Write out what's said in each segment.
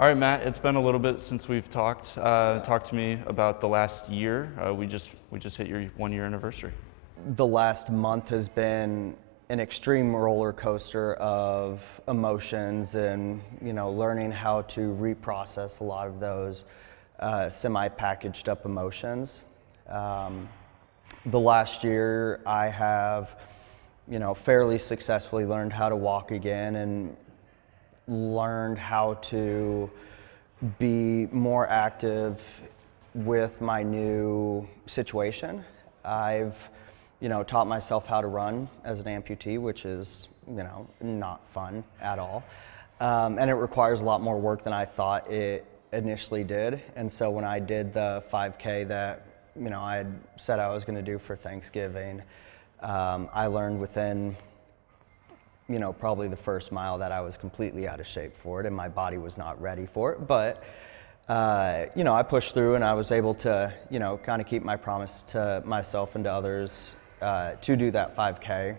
All right, Matt, it's been a little bit since we've talked. Talk to me about the last year. We just hit your 1-year anniversary. The last month has been an extreme roller coaster of emotions and, learning how to reprocess a lot of those semi-packaged up emotions. The last year I have, fairly successfully learned how to walk again and learned how to be more active with my new situation. I've, taught myself how to run as an amputee, which is, not fun at all. And it requires a lot more work than I thought it initially did. And so when I did the 5K that, I had said I was going to do for Thanksgiving, I learned within probably the first mile that I was completely out of shape for it and my body was not ready for it. But, I pushed through and I was able to, kind of keep my promise to myself and to others to do that 5K.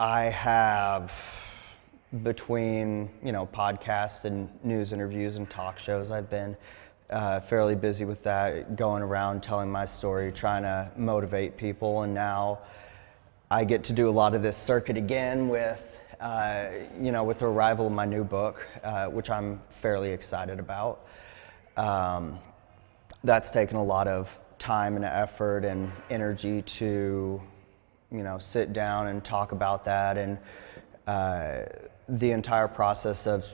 I have, between, podcasts and news interviews and talk shows, I've been fairly busy with that, going around telling my story, trying to motivate people, and now I get to do a lot of this circuit again with, with the arrival of my new book, which I'm fairly excited about. That's taken a lot of time and effort and energy to, sit down and talk about that, and the entire process of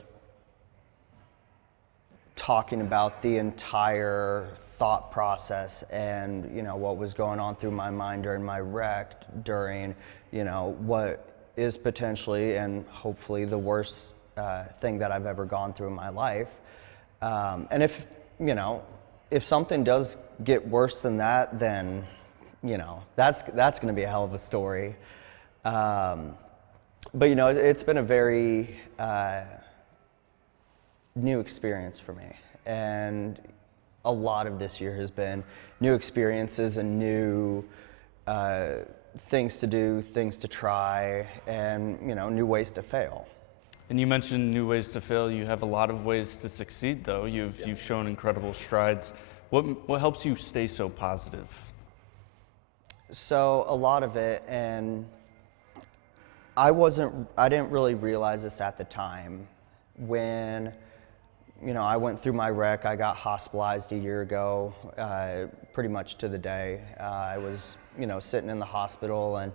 talking about the entire thought process and, what was going on through my mind during my wreck, during, what is potentially and hopefully the worst thing that I've ever gone through in my life. And if something does get worse than that, then, that's going to be a hell of a story. But, it's been a very new experience for me. And a lot of this year has been new experiences and new things to do, things to try, and new ways to fail. And you mentioned new ways to fail. You have a lot of ways to succeed, though. You've shown incredible strides. What helps you stay so positive? So a lot of it, and I didn't really realize this at the time. When I went through my wreck, I got hospitalized a year ago, pretty much to the day. I was, sitting in the hospital, and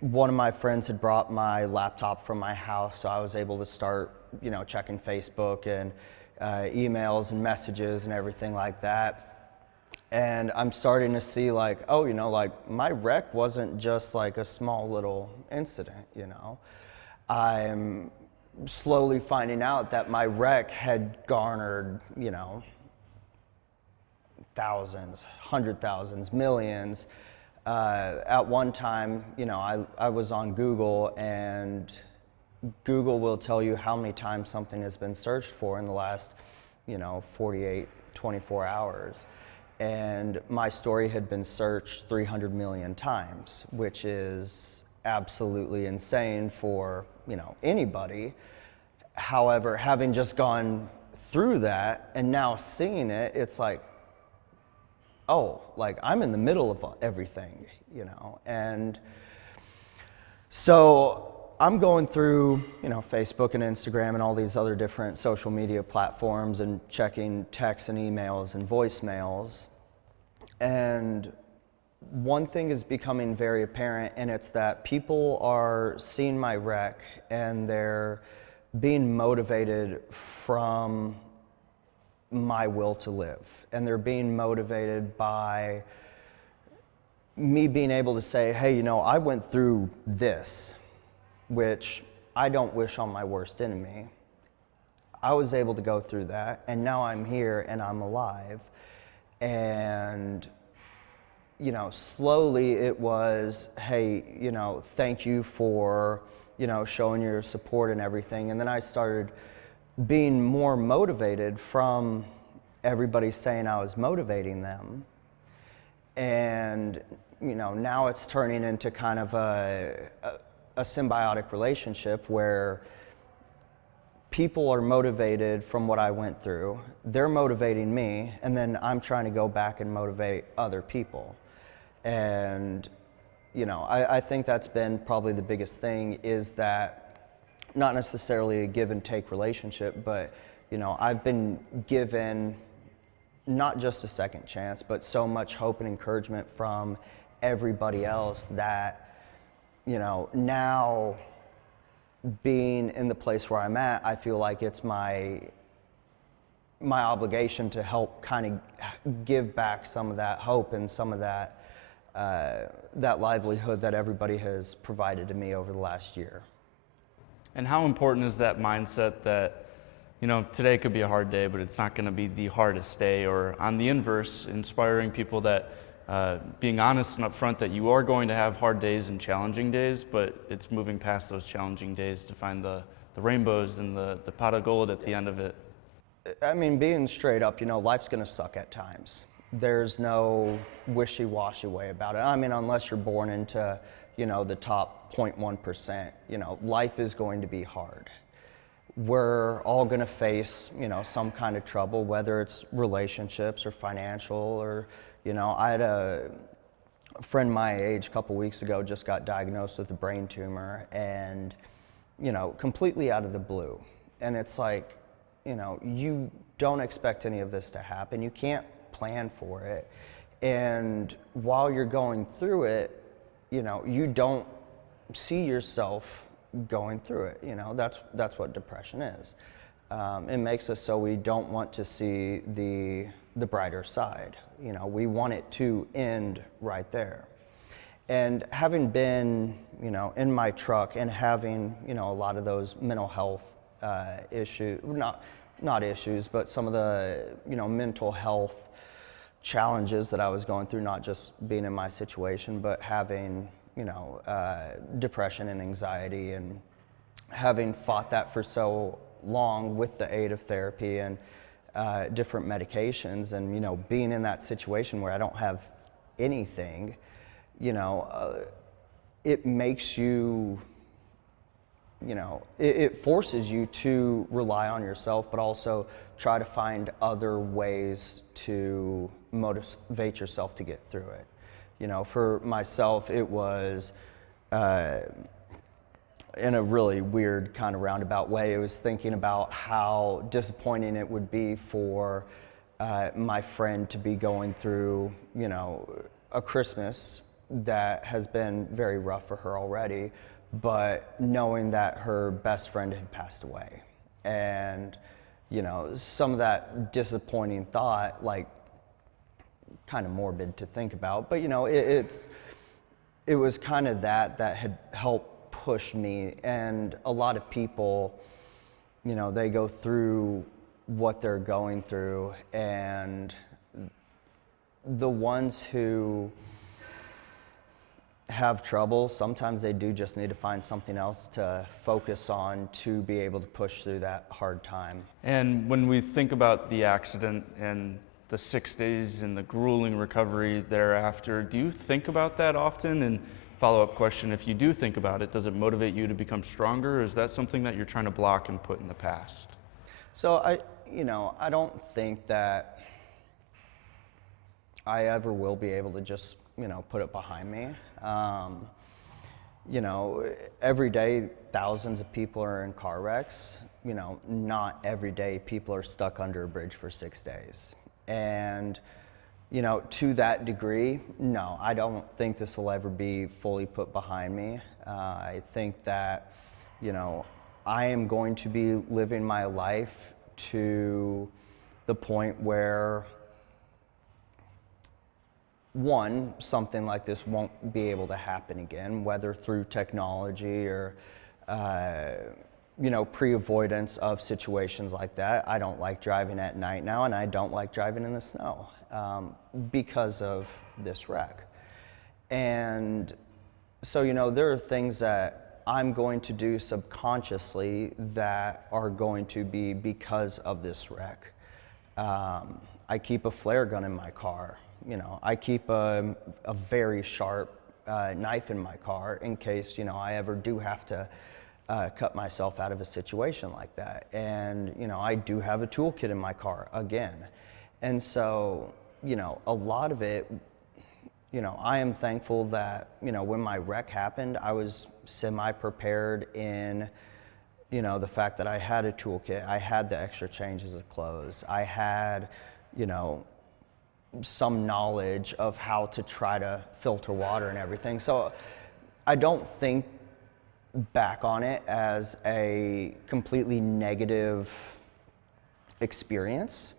one of my friends had brought my laptop from my house, so I was able to start, checking Facebook and emails and messages and everything like that. And I'm starting to see like, my wreck wasn't just like a small little incident, I'm slowly finding out that my wreck had garnered, thousands, hundred thousands, millions. At one time, I was on Google, and Google will tell you how many times something has been searched for in the last, 48, 24 hours. And my story had been searched 300 million times, which is absolutely insane for, anybody. However, having just gone through that and now seeing it, it's like, oh, like I'm in the middle of everything, and so I'm going through, Facebook and Instagram and all these other different social media platforms and checking texts and emails and voicemails. And one thing is becoming very apparent, and it's that people are seeing my wreck and they're being motivated from my will to live. And they're being motivated by me being able to say, hey, I went through this, which I don't wish on my worst enemy. I was able to go through that, and now I'm here and I'm alive. And, slowly it was, hey, thank you for, showing your support and everything. And then I started being more motivated from everybody saying I was motivating them. And, now it's turning into kind of a symbiotic relationship where people are motivated from what I went through, they're motivating me, and then I'm trying to go back and motivate other people. And, I think that's been probably the biggest thing, is that not necessarily a give and take relationship, but, I've been given not just a second chance, but so much hope and encouragement from everybody else that, now being in the place where I'm at, I feel like it's my obligation to help kind of give back some of that hope and some of that livelihood that everybody has provided to me over the last year. And how important is that mindset that, today could be a hard day, but it's not going to be the hardest day, or on the inverse, inspiring people that being honest and upfront that you are going to have hard days and challenging days, but it's moving past those challenging days to find the rainbows and the pot of gold at the end of it. I mean, being straight up, life's going to suck at times. There's no wishy-washy way about it. I mean, unless you're born into, the top 0.1%, life is going to be hard. We're all going to face, some kind of trouble, whether it's relationships or financial or, I had a friend my age a couple weeks ago just got diagnosed with a brain tumor, and, completely out of the blue. And it's like, you don't expect any of this to happen. You can't plan for it. And while you're going through it, you don't see yourself going through it. That's what depression is. It makes us so we don't want to see the brighter side. We want it to end right there. And having been, in my truck and having, a lot of those mental health issues, not issues, but some of the, mental health challenges that I was going through, not just being in my situation, but having, depression and anxiety, and having fought that for so long with the aid of therapy and different medications, and, being in that situation where I don't have anything, it makes you, it forces you to rely on yourself, but also try to find other ways to motivate yourself to get through it. For myself, it was in a really weird kind of roundabout way. It was thinking about how disappointing it would be for my friend to be going through, a Christmas that has been very rough for her already, but knowing that her best friend had passed away. And, some of that disappointing thought, like, kind of morbid to think about, but, it was kind of that had helped push me. And a lot of people, they go through what they're going through, and the ones who have trouble, sometimes they do just need to find something else to focus on to be able to push through that hard time. And when we think about the accident and the 6 days and the grueling recovery thereafter, do you think about that often? And follow-up question, if you do think about it, does it motivate you to become stronger, or is that something that you're trying to block and put in the past? So I don't think that I ever will be able to just, put it behind me. Every day thousands of people are in car wrecks. Not every day people are stuck under a bridge for 6 days. And, to that degree, no, I don't think this will ever be fully put behind me. I think that, I am going to be living my life to the point where, one, something like this won't be able to happen again, whether through technology or, pre-avoidance of situations like that. I don't like driving at night now, and I don't like driving in the snow because of this wreck. And so, there are things that I'm going to do subconsciously that are going to be because of this wreck. I keep a flare gun in my car. I keep a very sharp knife in my car in case, I ever do have to cut myself out of a situation like that. And, I do have a toolkit in my car again. And so, a lot of it, I am thankful that, when my wreck happened, I was semi-prepared in, the fact that I had a toolkit, I had the extra changes of clothes, I had, some knowledge of how to try to filter water and everything. So I don't think back on it as a completely negative experience.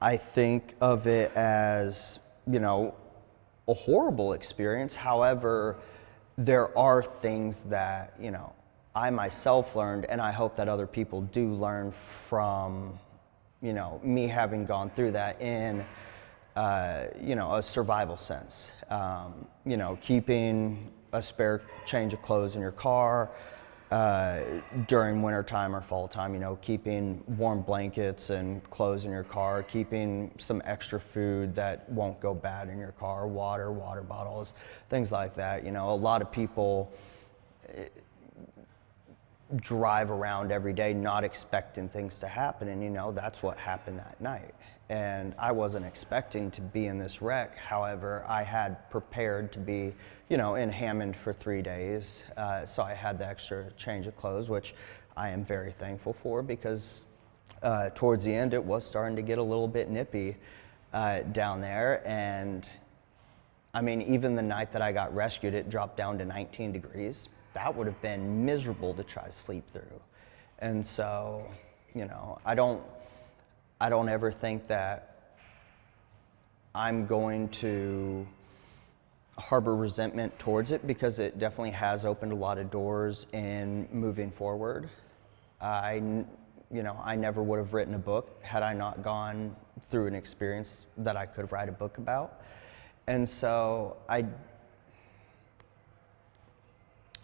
I think of it as, a horrible experience. However, there are things that, I myself learned, and I hope that other people do learn from, me having gone through that in, a survival sense. Keeping a spare change of clothes in your car during wintertime or fall time, keeping warm blankets and clothes in your car, keeping some extra food that won't go bad in your car, water bottles, things like that. A lot of people drive around every day not expecting things to happen, and that's what happened that night. And I wasn't expecting to be in this wreck. However, I had prepared to be, in Hammond for 3 days. So I had the extra change of clothes, which I am very thankful for, because towards the end, it was starting to get a little bit nippy down there. And I mean, even the night that I got rescued, it dropped down to 19 degrees. That would have been miserable to try to sleep through. And so, I don't ever think that I'm going to harbor resentment towards it, because it definitely has opened a lot of doors in moving forward. I never would have written a book had I not gone through an experience that I could write a book about. And so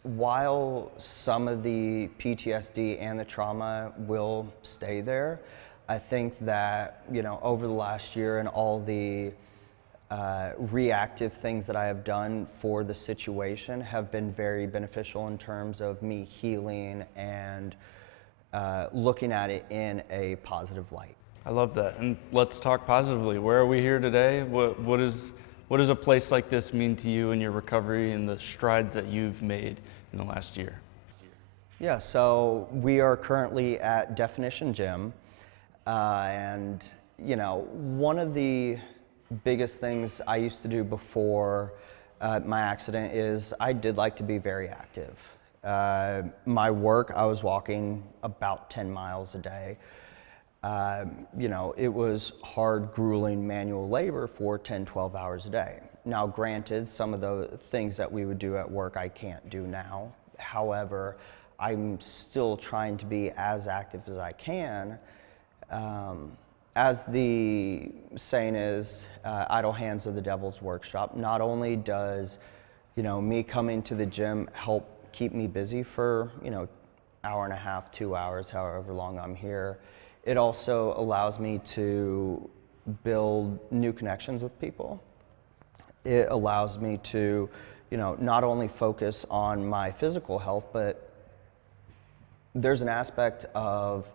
while some of the PTSD and the trauma will stay there, I think that, over the last year and all the reactive things that I have done for the situation have been very beneficial in terms of me healing and looking at it in a positive light. I love that. And let's talk positively. Where are we here today? What does a place like this mean to you in your recovery and the strides that you've made in the last year? Yeah, so we are currently at Definition Gym. And, one of the biggest things I used to do before my accident is I did like to be very active. My work, I was walking about 10 miles a day. It was hard, grueling manual labor for 10, 12 hours a day. Now, granted, some of the things that we would do at work I can't do now. However, I'm still trying to be as active as I can. As the saying is, idle hands are the devil's workshop. Not only does, me coming to the gym help keep me busy for, hour and a half, 2 hours, however long I'm here, it also allows me to build new connections with people. It allows me to, not only focus on my physical health, but there's an aspect of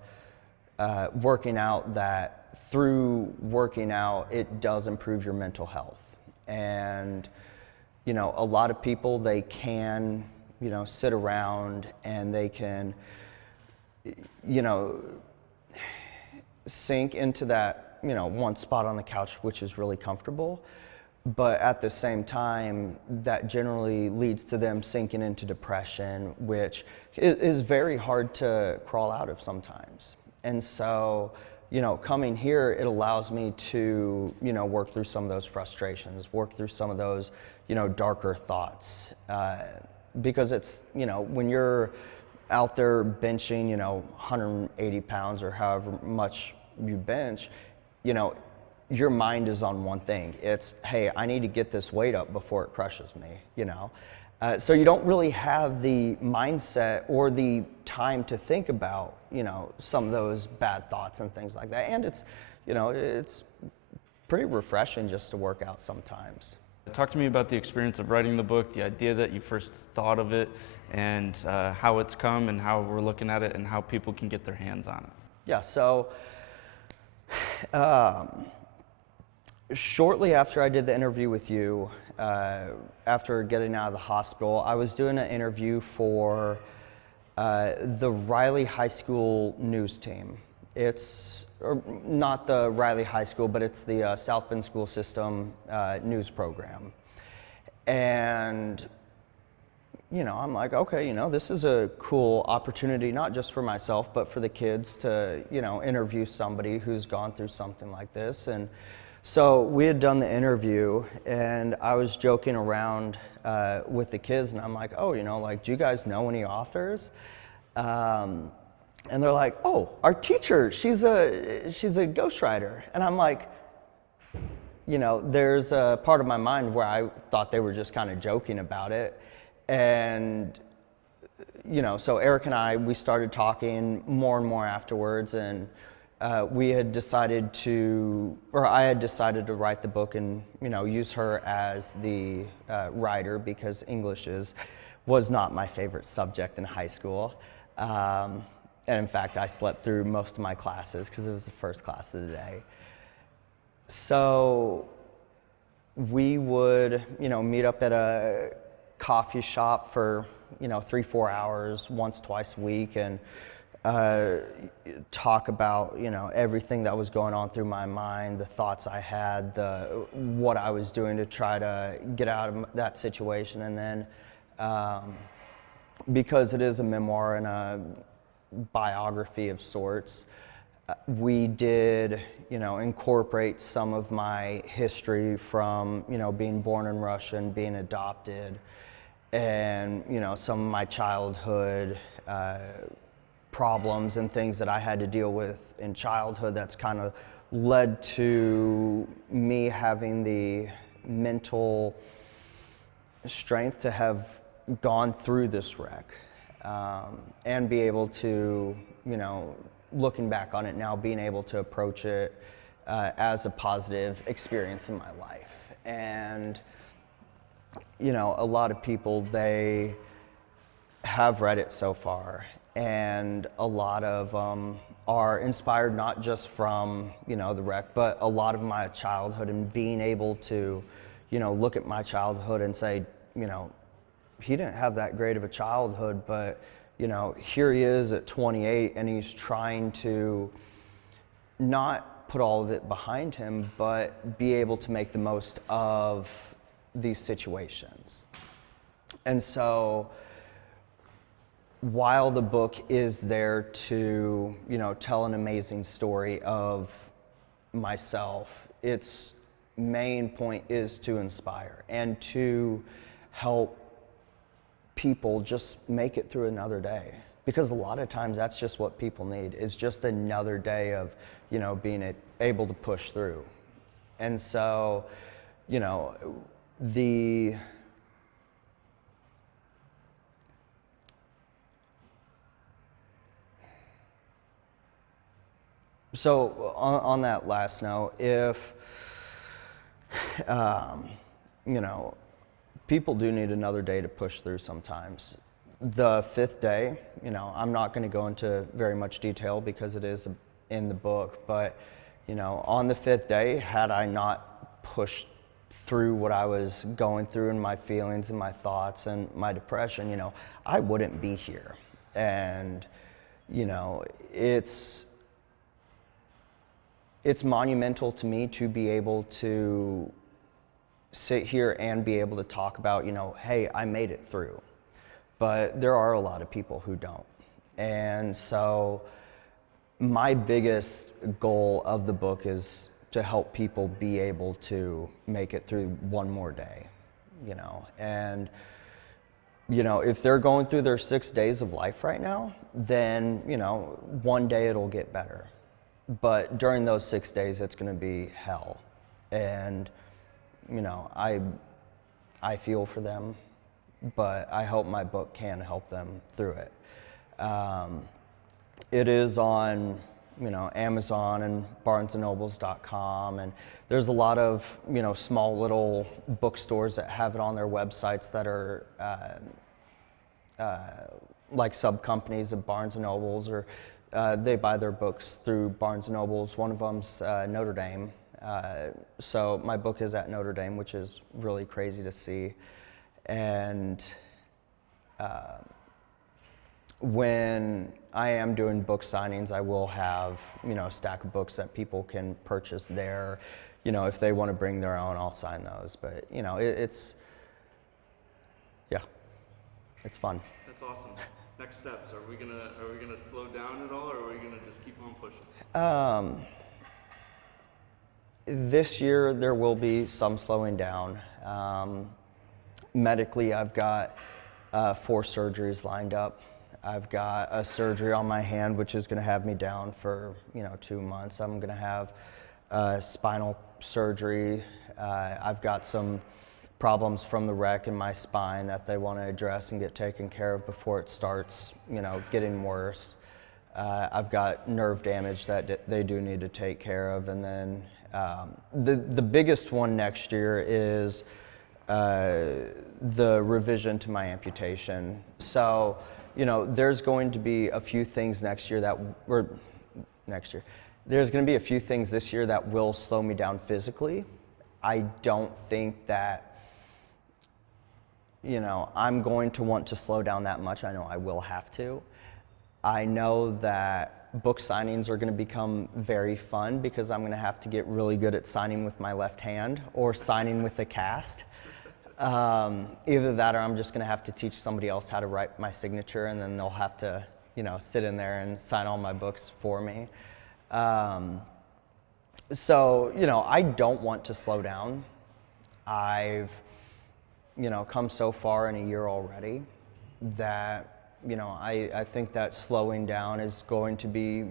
working out that through working out, it does improve your mental health. And, a lot of people, they can, sit around and they can, sink into that, one spot on the couch, which is really comfortable. But at the same time, that generally leads to them sinking into depression, which is very hard to crawl out of sometimes. And so, coming here, it allows me to, work through some of those frustrations, work through some of those, darker thoughts. Because it's, when you're out there benching, 180 pounds or however much you bench, your mind is on one thing. It's, hey, I need to get this weight up before it crushes me, So you don't really have the mindset or the time to think about, some of those bad thoughts and things like that. And it's, it's pretty refreshing just to work out sometimes. Talk to me about the experience of writing the book, the idea that you first thought of it, and how it's come and how we're looking at it and how people can get their hands on it. Yeah, so shortly after I did the interview with you, after getting out of the hospital, I was doing an interview for the Riley High School news team. It's not the Riley High School, but it's the South Bend School System news program. And, I'm like, okay, this is a cool opportunity, not just for myself, but for the kids to, interview somebody who's gone through something like this. And so we had done the interview, and I was joking around with the kids, and I'm like, oh, do you guys know any authors? And they're like, oh, our teacher, she's a ghostwriter. And I'm like, there's a part of my mind where I thought they were just kind of joking about it. And, so Eric and I, we started talking more and more afterwards, and I had decided to write the book and, use her as the writer, because English was not my favorite subject in high school. And in fact, I slept through most of my classes because it was the first class of the day. So we would, meet up at a coffee shop for, 3-4 hours, once, twice a week, and talk about, everything that was going on through my mind, the thoughts I had, what I was doing to try to get out of that situation. And then, because it is a memoir and a biography of sorts, we did, incorporate some of my history from, being born in Russia and being adopted, and, some of my childhood problems and things that I had to deal with in childhood that's kind of led to me having the mental strength to have gone through this wreck. And be able to, looking back on it now, being able to approach it as a positive experience in my life. And, a lot of people, they have read it so far, and a lot of them are inspired not just from, the wreck, but a lot of my childhood, and being able to, look at my childhood and say, he didn't have that great of a childhood, but, here he is at 28, and he's trying to not put all of it behind him, but be able to make the most of these situations. And so, while the book is there to, tell an amazing story of myself, its main point is to inspire and to help people just make it through another day, because a lot of times that's just what people need, is just another day of being able to push through. And so on that last note, if people do need another day to push through sometimes. The fifth day, I'm not going to go into very much detail because it is in the book, but, on the fifth day, had I not pushed through what I was going through and my feelings and my thoughts and my depression, I wouldn't be here. And, it's monumental to me to be able to sit here and be able to talk about, hey, I made it through. But there are a lot of people who don't. And so my biggest goal of the book is to help people be able to make it through one more day, And, if they're going through their 6 days of life right now, then, one day it'll get better. But during those 6 days, it's going to be hell. And I feel for them, but I hope my book can help them through it. It is on, Amazon and barnesandnobles.com, and there's a lot of, small little bookstores that have it on their websites that are like sub-companies of Barnes and Nobles, or they buy their books through Barnes and Nobles. One of them's Notre Dame. So my book is at Notre Dame, which is really crazy to see. And when I am doing book signings, I will have, a stack of books that people can purchase there. If they want to bring their own, I'll sign those. But, it's fun. That's awesome. Next steps, are we gonna slow down at all, or are we gonna just keep on pushing? This year there will be some slowing down. Medically, I've got 4 surgeries lined up. I've got a surgery on my hand, which is going to have me down for 2 months. I'm going to have spinal surgery. I've got some problems from the wreck in my spine that they want to address and get taken care of before it starts, getting worse. I've got nerve damage that they do need to take care of, and then the biggest one next year is the revision to my amputation. So, there's going to be a few things there's going to be a few things this year that will slow me down physically. I don't think that, I'm going to want to slow down that much. I know I will have to. I know that book signings are going to become very fun because I'm going to have to get really good at signing with my left hand or signing with a cast. Either that, or I'm just going to have to teach somebody else how to write my signature, and then they'll have to, sit in there and sign all my books for me. So, I don't want to slow down. I've, come so far in a year already that, I think that slowing down is going to be,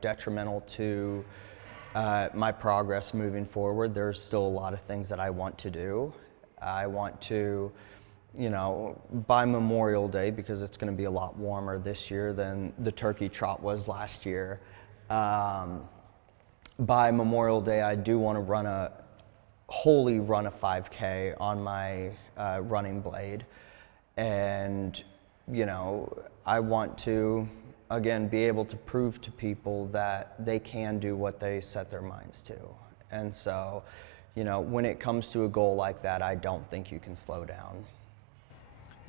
detrimental to my progress moving forward. There's still a lot of things that I want to do. I want to, by Memorial Day, because it's going to be a lot warmer this year than the turkey trot was last year. By Memorial Day, I do want to wholly run a 5K on my running blade. And, I want to, again, be able to prove to people that they can do what they set their minds to. And so, when it comes to a goal like that, I don't think you can slow down.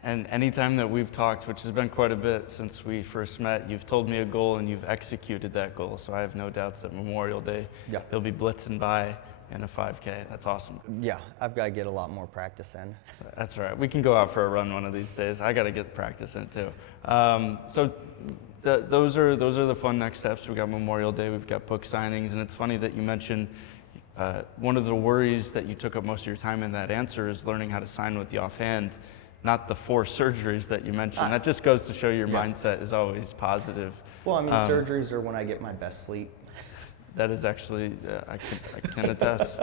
And anytime that we've talked, which has been quite a bit since we first met, you've told me a goal and you've executed that goal. So I have no doubts that Memorial Day, you'll be blitzing by in a 5K. That's awesome. Yeah, I've got to get a lot more practice in. That's right. We can go out for a run one of these days. I got to get practice in too. So those are the fun next steps. We got Memorial Day, we've got book signings, and it's funny that you mentioned one of the worries that you took up most of your time in that answer is learning how to sign with the offhand, not the 4 surgeries that you mentioned. That just goes to show your mindset is always positive. Well, I mean, surgeries are when I get my best sleep. That is actually, I can attest.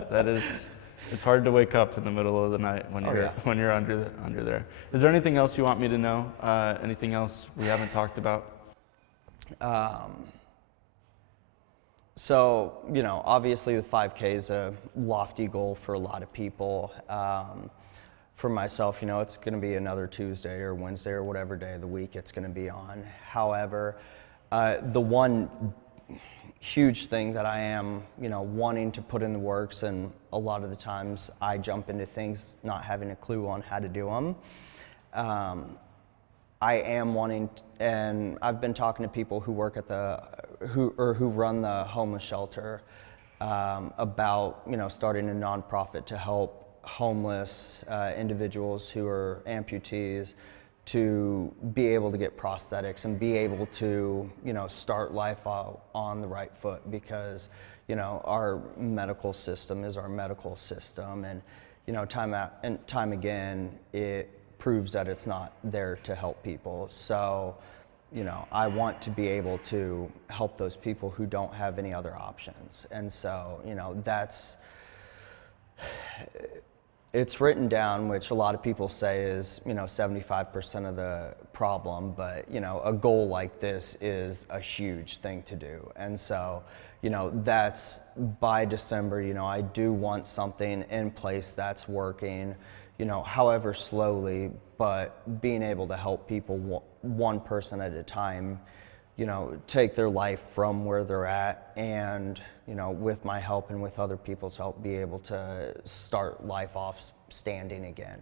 It's hard to wake up in the middle of the night when you're under there. Is there anything else you want me to know? Anything else we haven't talked about? So, obviously the 5K is a lofty goal for a lot of people. For myself, it's going to be another Tuesday or Wednesday or whatever day of the week it's going to be on. However, the one huge thing that I am, wanting to put in the works, and a lot of the times I jump into things not having a clue on how to do them. I am wanting, and I've been talking to people who work at who run the homeless shelter about, starting a nonprofit to help homeless individuals who are amputees to be able to get prosthetics and be able to, start life on the right foot, because, our medical system is our medical system, and, time again, it proves that it's not there to help people. So, I want to be able to help those people who don't have any other options. And so, It's written down, which a lot of people say is, 75% of the problem, but, a goal like this is a huge thing to do. And so, that's by December, I do want something in place that's working, however slowly, but being able to help people one person at a time, take their life from where they're at, and, with my help and with other people's help, be able to start life off standing again,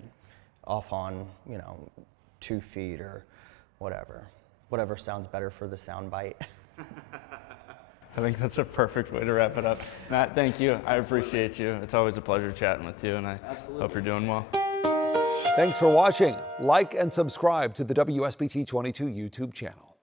off on, 2 feet or whatever sounds better for the sound bite. I think that's a perfect way to wrap it up. Matt, thank you. I appreciate you. It's always a pleasure chatting with you, and I hope you're doing well. Thanks for watching. Like and subscribe to the WSBT 22 YouTube channel.